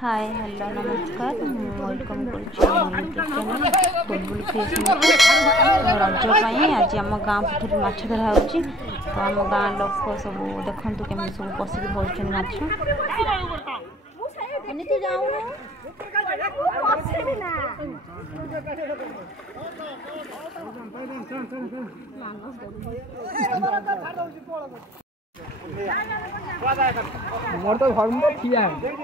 Hi hello नमस्कार welcome कर बुलबुल fish रज आज आम गाँ पुठे माछ धरा हो तो आम गाँ लोक सब देखु केमी सब पशिक धर माछ मोर तो घर में खिया है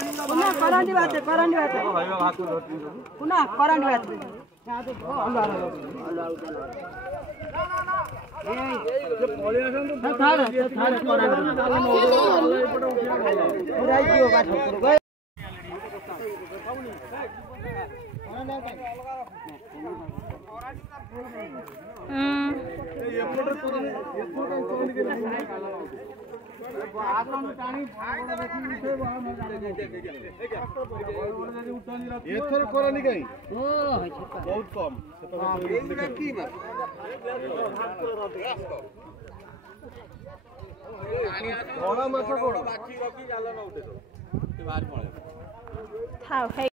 करंडी बात पुनः करंडी बात एथर करनी कहीं बहुत कम बड़ा माछ कोन बाछी रखी जाल न उठे तो बाहर पळे।